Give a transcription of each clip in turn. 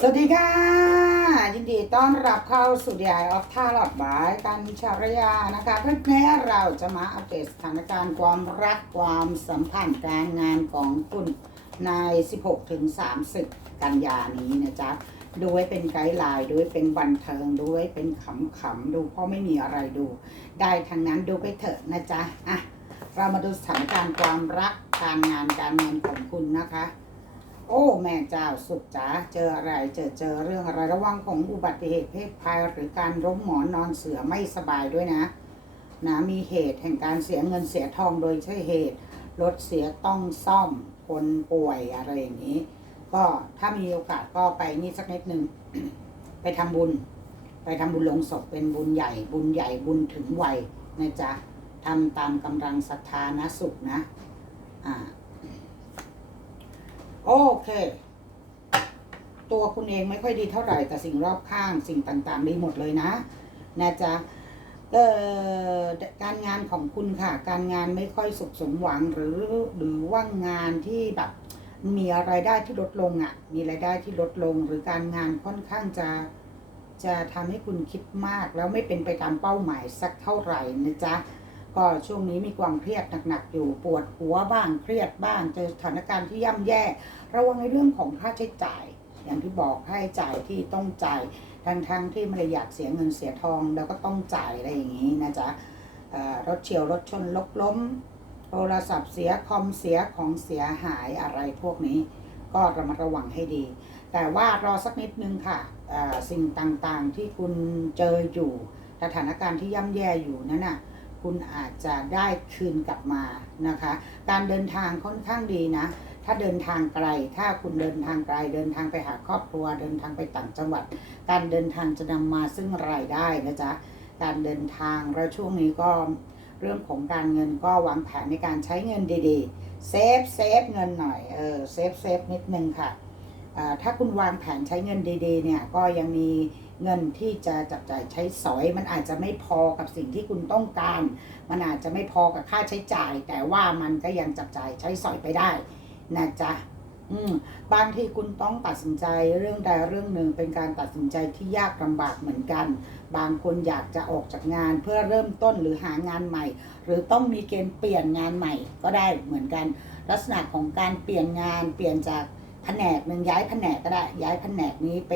สวัสดีค่ะ ยินดีต้อนรับเข้าสู่ดีไอออฟท่าหลอดบายกันชารยานะคะเพื่อนแม่เราจะมาอัปเดตสถานการณ์ความรักความสัมพันธ์การงานของคุณใน 16 ถึง 30 กันยานี้นะจ๊ะดูไว้เป็นไกด์ไลน์ดูไว้เป็นบันเทิงดูไว้เป็นขำๆดูเพราะไม่มีอะไรดู ได้ทั้งนั้นดูไปเถอะนะจ๊ะอะเรามาดูสถานการณ์ความรักการงานการเงินของคุณนะคะ โอ้แม่เจ้าสุดจ๋าเจออะไรเจอเจอเรื่องอะไรระวังของอุบัติเหตุเพศภัยหรือการล้มหมอนนอนเสือไม่สบายด้วยนะนะมีเหตุแห่งการเสียเงินเสียทองโดยใช่เหตุรถเสียต้องซ่อมคนป่วยอะไรอย่างนี้ ก็ถ้ามีโอกาสก็ไปนี่สักนิดหนึ่งไปทำบุญ ไปทำบุญลงศพเป็นบุญใหญ่ บุญใหญ่บุญถึงวัยนะจ๊ะทำตามกำลังศรัทธานะสุขนะ อ่า โอเค ตัวคุณเองไม่ค่อยดีเท่าไหร่ แต่สิ่งรอบข้างสิ่งต่างๆ ดีหมดเลยนะ นะจ๊ะเอ่อการงานของคุณค่ะ การงานไม่ค่อยสุขสมหวังหรือหรือว่างานที่แบบมีรายได้ที่ลดลงอะ่ะ มีรายได้ที่ลดลง หรือการงานค่อนข้างจะจะทำให้คุณคิดมาก แล้วไม่เป็นไปตามเป้าหมายสักเท่าไหร่นะจ๊ะ ก็ช่วงนี้มีความเครียดหนักๆอยู่ปวดหัวบ้างเครียดบ้างเจอสถานการณ์ที่ย่ำแย่ ระวังในเรื่องของค่าใช้จ่าย อย่างที่บอกใช้จ่ายที่ต้องจ่ายทั้งๆที่ไม่ได้อยากเสียเงินเสียทอง แล้วก็ต้องจ่ายอะไรอย่างนี้นะจ๊ะรถเฉียวรถชนลกล้ม โทรศัพท์เสียคอมเสียของเสียหายอะไรพวกนี้ ก็ระมัดระวังให้ดี แต่ว่ารอสักนิดนึงค่ะสิ่งต่างๆที่คุณเจออยู่สถานการณ์ที่ย่ำแย่อยู่นั้นน่ะ คุณอาจจะได้คืนกลับมานะคะ การเดินทางค่อนข้างดีนะ ถ้าเดินทางไกล ถ้าคุณเดินทางไกล เดินทางไปหาครอบครัว เดินทางไปต่างจังหวัด การเดินทางจะนำมาซึ่งรายได้นะจ๊ะ การเดินทางแล้วช่วงนี้ก็เรื่องของการเงินก็วางแผนในการใช้เงินดีๆ เซฟเซฟเงินหน่อย เออ เซฟเซฟนิดนึงค่ะ ถ้าคุณวางแผนใช้เงินดีๆ เนี่ย ก็ยังมี เงินที่จะจับจ่ายใช้สอย มันอาจจะไม่พอกับสิ่งที่คุณต้องการ มันอาจจะไม่พอกับค่าใช้จ่าย แต่ว่ามันก็ยังจับจ่ายใช้สอยไปได้นะจ๊ะอืมบางทีคุณต้องตัดสินใจเรื่องใดเรื่องหนึ่งเป็นการตัดสินใจที่ยากลำบากเหมือนกัน บางคนอยากจะออกจากงานเพื่อเริ่มต้นหรือหางานใหม่ หรือต้องมีเกณฑ์เปลี่ยนงานใหม่ก็ได้เหมือนกัน ลักษณะของการเปลี่ยนงานเปลี่ยนจากแผนกหนึ่งย้ายแผนกก็ได้ย้ายแผนกนี้ไป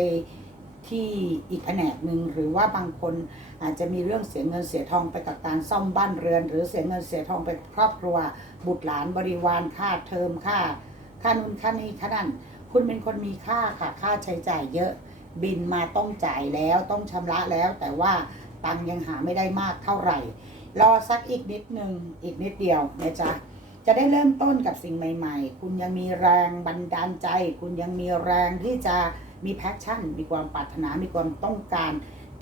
ที่อีกแผนกหนึ่งหรือว่าบางคนอาจจะมีเรื่องเสียเงินเสียทองไปกับการซ่อมบ้านเรือน หรือเสียเงินเสียทองไปครอบครัว บุตรหลานบริวารค่าเทอมค่า ค่านู่นค่านี้ค่านั่นคุณเป็นคนมีค่าค่ะค่าใช้จ่ายเยอะบินมาต้องจ่ายแล้วต้องชำระแล้ว แต่ว่าตังยังหาไม่ได้มากเท่าไหร่ รอสักอีกนิดหนึ่งอีกนิดเดียวนะจ๊ะจะได้เริ่มต้นกับสิ่งใหม่ ๆ คุณยังมีแรงบันดาลใจ คุณยังมีแรงที่จะ มีแพชชั่น มีความปรารถนา มีความต้องการ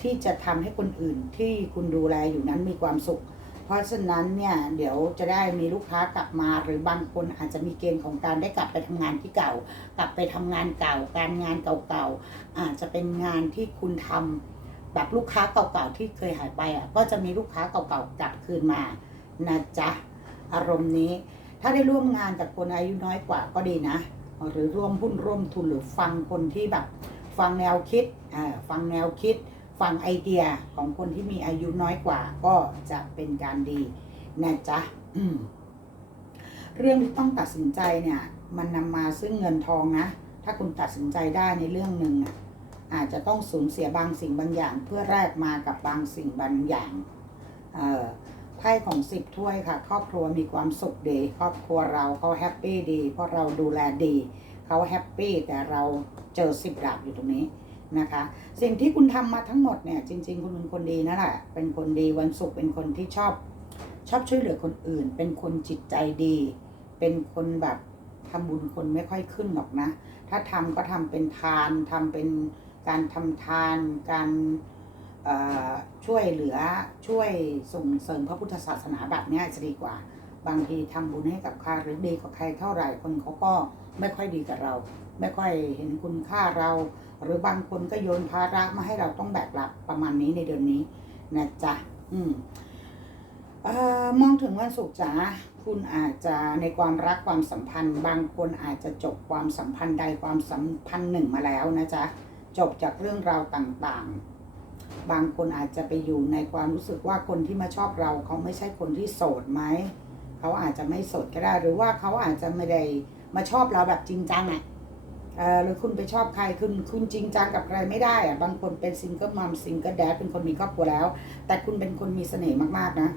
ที่จะทำให้คนอื่นที่คุณดูแลอยู่นั้นมีความสุข เพราะฉะนั้นเนี่ยเดี๋ยวจะได้มีลูกค้ากลับมา หรือบางคนอาจจะมีเกณฑ์ของการได้กลับไปทำงานที่เก่า กลับไปทำงานเก่า การงานเก่าๆอาจจะเป็นงานที่คุณทำแบบลูกค้าเก่าๆที่เคยหายไปอะก็จะมีลูกค้าเก่าๆกลับคืนมานะจ๊ะอารมณ์นี้ ถ้าได้ร่วมงานกับคนอายุน้อยกว่าก็ดีนะ หรือร่วมหุ้นร่วมทุนหรือฟังคนที่แบบ ฟังแนวคิดอ่าฟังแนวคิด ฟังไอเดียของคนที่มีอายุน้อยกว่า ก็จะเป็นการดีนะจ๊ะเรื่องที่ต้องตัดสินใจเนี่ย มันนำมาซึ่งเงินทองนะ ถ้าคุณตัดสินใจได้ในเรื่องหนึ่งอาจจะต้องสูญเสียบางสิ่งบางอย่าง เพื่อแลกมากับบางสิ่งบางอย่างอ ไพ่ของสิบถ้วยค่ะ ครอบครัวมีความสุขดี ครอบครัวเราเขาแฮปปี้ดี เพราะเราดูแลดี เขาแฮปปี้แต่เราเจอสิบดาบอยู่ตรงนี้นะคะ สิ่งที่คุณทำมาทั้งหมดเนี่ยจริง ๆ คุณเป็นคนดีนั่นแหละเป็นคนดีวันศุกร์เป็นคนที่ชอบ ชอบช่วยเหลือคนอื่น เป็นคนจิตใจดี เป็นคนแบบทำบุญคนไม่ค่อยขึ้นหรอกนะ ถ้าทำก็ทำเป็นทานทำเป็นการทำทาน การ ช่วยเหลือช่วยส่งเสริมพระพุทธศาสนาแบบนี้จะดีกว่า บางทีทำบุญให้กับใครหรือดีกับใครเท่าไหร่คนเขาก็ไม่ค่อยดีกับเรา ไม่ค่อยเห็นคุณค่าเรา หรือบางคนก็โยนภาระมาให้เราต้องแบกรับประมาณนี้ในเดือนนี้นะจ๊ะอืมออมองถึงวันศุกร์จ๋าคุณอาจจะในความรักความสัมพันธ์ บางคนอาจจะจบความสัมพันธ์ใดความสัมพันธ์หนึ่งมาแล้วนะจ๊ะจบจากเรื่องราวต่างๆ บางคนอาจจะไปอยู่ในความรู้สึกว่าคนที่มาชอบเราเขาไม่ใช่คนที่โสดไหมเขาอาจจะไม่โสดก็ได้ หรือว่าเขาอาจจะไม่ได้มาชอบเราแบบจริงจังอะเออหรือคุณไปชอบใครคุณคุณจริงจังกับใครไม่ได้อะบางคนเป็นซิงเกิลมัมซิงเกิลแดดเป็นคนมีครอบครัวแล้ว แต่คุณเป็นคนมีเสน่ห์มากๆนะ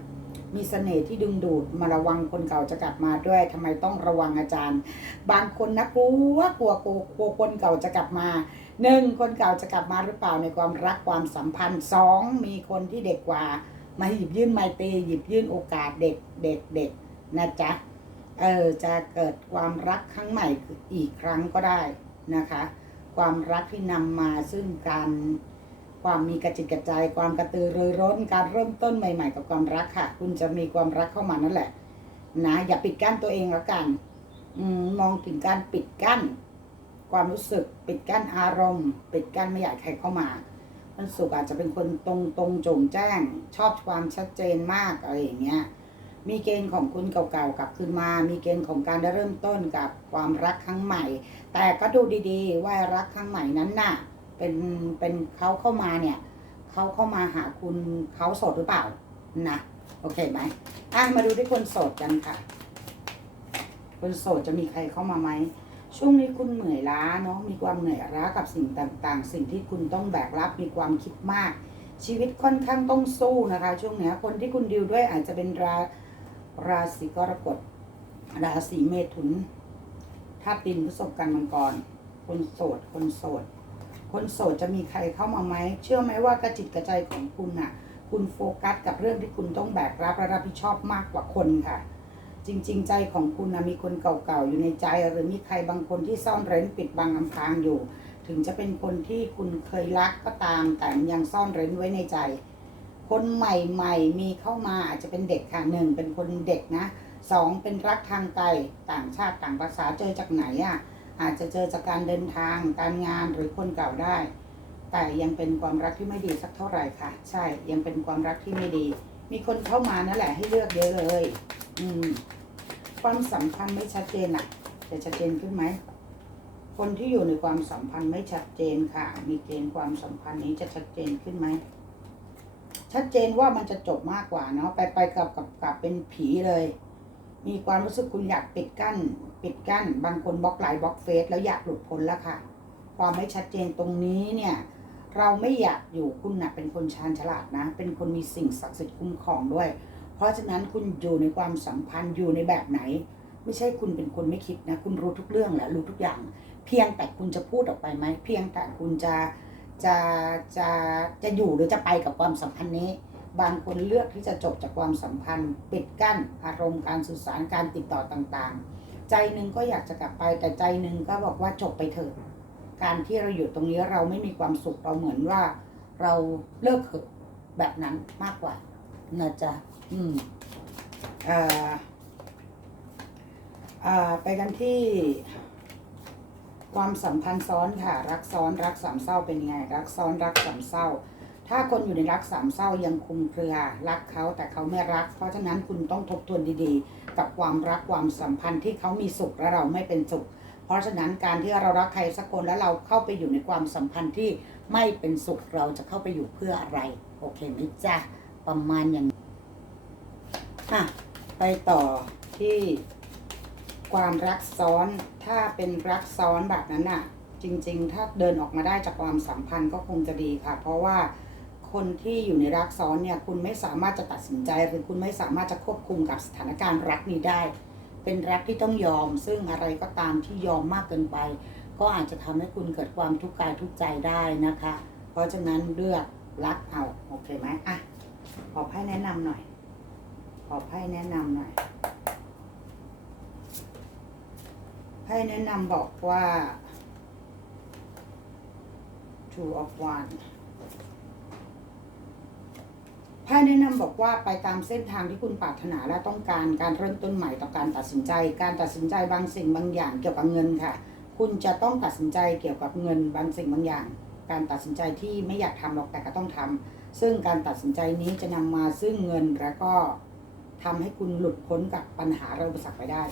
มีเสน่ห์ที่ดึงดูดมาระวังคนเก่าจะกลับมาด้วยทำไมต้องระวังอาจารย์ บางคนนะกลัวกลัวกลัวกลัวคนเก่าจะกลับมา หนึ่งคนเก่าจะกลับมาหรือเปล่าในความรักความสัมพันธ์สองมีคนที่เด็กกว่ามาหยิบยื่นไมตรีหยิบยื่นโอกาสเด็กเด็กเด็กนะจ๊ะเออจะเกิดความรักครั้งใหม่อีกครั้งก็ได้นะคะ ความรักที่นำมาซึ่งการความมีกระจิตกระใจความกระตือรือร้นการเริ่มต้นใหม่ ๆ กับความรักค่ะ คุณจะมีความรักเข้ามานั่นแหละนะอย่าปิดกั้นตัวเองแล้วกันอมมองถึงการปิดกั้น ความรู้สึก ปิดกั้นอารมณ์ ปิดกั้นไม่อยากใครเข้ามาวันศุกร์อาจจะเป็นคนตรงตรงโจงแจ้ง ชอบความชัดเจนมากอะไรอย่างเงี้ยมีเกณฑ์ของคุณเก่าๆกลับคืนมา มีเกณฑ์ของการได้เริ่มต้นกับความรักครั้งใหม่ แต่ก็ดูดีๆ ว่ารักครั้งใหม่นั้นน่ะ เป็นเป็นเขาเข้ามาเนี่ยเขาเข้ามาหาคุณเขาโสดหรือเปล่านะโอเคไหมอะมาดูที่คนโสดกันค่ะ คนโสดจะมีใครเข้ามาไหม ช่วงนี้คุณเหนื่อยล้าเนาะมีความเหนื่อยล้ากับสิ่งต่างๆ สิ่งที่คุณต้องแบกรับมีความคิดมาก ชีวิตค่อนข้างต้องสู้นะคะ ช่วงนี้คนที่คุณดิวด้วยอาจจะเป็นราราศีกรกฎราศีเมถุนธาตุดินพฤษภกันมังกร คนโสด คนโสด คนโสดจะมีใครเข้ามาไหม เชื่อไหมว่ากระจิตกระใจของคุณน่ะ คุณโฟกัสกับเรื่องที่คุณต้องแบกรับและรับผิดชอบมากกว่าคนค่ะ จริง ๆ ใจของคุณนะมีคนเก่าๆอยู่ในใจ หรือมีใครบางคนที่ซ่อนเร้นปิดบังอำพรางอยู่ ถึงจะเป็นคนที่คุณเคยรักก็ตาม แต่ยังซ่อนเร้นไว้ในใจ คนใหม่ๆ มีเข้ามาอาจจะเป็นเด็กค่ะหนึ่งเป็นคนเด็กนะสองเป็นรักทางไกลต่างชาติต่างภาษาเจอจากไหนอะอาจจะเจอจากการเดินทางการงานหรือคนเก่าได้ แต่ยังเป็นความรักที่ไม่ดีสักเท่าไหร่ค่ะ ใช่ยังเป็นความรักที่ไม่ดี มีคนเข้ามานั่นแหละให้เลือกเยอะเลย ความสัมพันธ์ไม่ชัดเจนอะจะชัดเจนขึ้นไหม คนที่อยู่ในความสัมพันธ์ไม่ชัดเจนค่ะ มีเกณฑ์ความสัมพันธ์นี้จะชัดเจนขึ้นไหม ชัดเจนว่ามันจะจบมากกว่าเนาะ ไปไปกับกับกับเป็นผีเลย มีความรู้สึกคุณอยากปิดกั้น ปิดกั้น บางคนบล็อกไลน์บล็อกเฟซแล้วอยากหลุดพ้นแล้วค่ะ ความไม่ชัดเจนตรงนี้เนี่ยเราไม่อยากอยู่คุณนะเป็นคนชาญฉลาดนะ เป็นคนมีสิ่งศักดิ์สิทธิ์คุ้มครองด้วย เพราะฉะนั้นคุณอยู่ในความสัมพันธ์อยู่ในแบบไหน ไม่ใช่คุณเป็นคนไม่คิดนะ คุณรู้ทุกเรื่องแหละรู้ทุกอย่าง เพียงแต่คุณจะพูดออกไปไหมเพียงแต่คุณจะจะจะจะอยู่หรือจะไปกับความสัมพันธ์นี้ บางคนเลือกที่จะจบจากความสัมพันธ์ ปิดกั้นอารมณ์การสื่อสารการติดต่อต่างๆ ใจหนึ่งก็อยากจะกลับไป แต่ใจหนึ่งก็บอกว่าจบไปเถอะการที่เราอยู่ตรงนี้เราไม่มีความสุขเราเหมือนว่า เราเลิกเถอะแบบนั้นมากกว่า นะจ๊ะอืมอ่าอ่าไปกันที่ ความสัมพันธ์ซ้อนค่ะ รักซ้อนรักสามเศร้าเป็นไง รักซ้อนรักสามเศร้า ถ้าคนอยู่ในรักสามเศร้ายังคุมเครือ รักเขาแต่เขาไม่รัก เพราะฉะนั้นคุณต้องทบทวนดีๆ กับความรักความสัมพันธ์ที่เขามีสุขและเราไม่เป็นสุขเพราะฉะนั้นการที่เรารักใครสักคนแล้วเราเข้าไปอยู่ในความสัมพันธ์ที่ไม่เป็นสุขเราจะเข้าไปอยู่เพื่ออะไร โอเคไหมจ๊ะ ประมาณอย่างอะไปต่อที่ความรักซ้อน ถ้าเป็นรักซ้อนแบบนั้นน่ะจริง ๆ ถ้าเดินออกมาได้จากความสัมพันธ์ก็คงจะดีค่ะ เพราะว่าคนที่อยู่ในรักซ้อนเนี่ย คุณไม่สามารถจะตัดสินใจหรือคุณไม่สามารถจะควบคุมกับสถานการณ์รักนี้ได้ เป็นรักที่ต้องยอม ซึ่งอะไรก็ตามที่ยอมมากเกินไป ก็อาจจะทำให้คุณเกิดความทุกข์กายทุกข์ใจได้นะคะ เพราะฉะนั้นเลือกรักเอาโอเคไหมอะ ขอให้แนะนำหน่อย ขอไพ่แนะนำหน่อย ไพ่แนะนำบอกว่า two of one ไพ่แนะนำบอกว่าไปตามเส้นทางที่คุณปรารถนาและต้องการการเริ่มต้นใหม่ต่อการตัดสินใจ การตัดสินใจบางสิ่งบางอย่างเกี่ยวกับเงินค่ะ คุณจะต้องตัดสินใจเกี่ยวกับเงินบางสิ่งบางอย่าง การตัดสินใจที่ไม่อยากทำหรอกแต่ก็ต้องทำซึ่งการตัดสินใจนี้จะนำมาซึ่งเงินแล้วก็ทำให้คุณหลุดพ้นกับปัญหาและอุปสรรคไปได้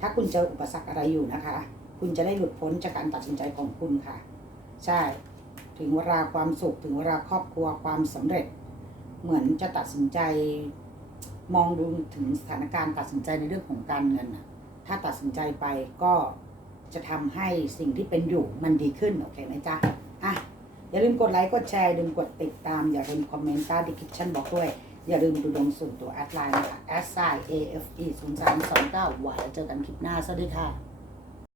ถ้าคุณเจออุปสรรคอะไรอยู่นะคะ คุณจะได้หลุดพ้นจากการตัดสินใจของคุณค่ะ ใช่ ถึงเวลาความสุข ถึงเวลาครอบครัวความสำเร็จ เหมือนจะตัดสินใจ มองดูถึงสถานการณ์ตัดสินใจในเรื่องของการเงินน่ะถ้าตัดสินใจไปก็จะทำให้สิ่งที่เป็นอยู่มันดีขึ้น โอเคไหมจ๊ะ อย่าลืมกดไลค์กดแชร์อย่าลืมกดติดตาม อย่าลืมคอมเมนต์ใต้ดีคริปชั่นบอกด้วย อย่าลืมดูดวงส่วนตัวแอดไลน์นะคะ s i a f e 0 3 2 9หวายเจอกันคลิปหน้า สวัสดีค่ะ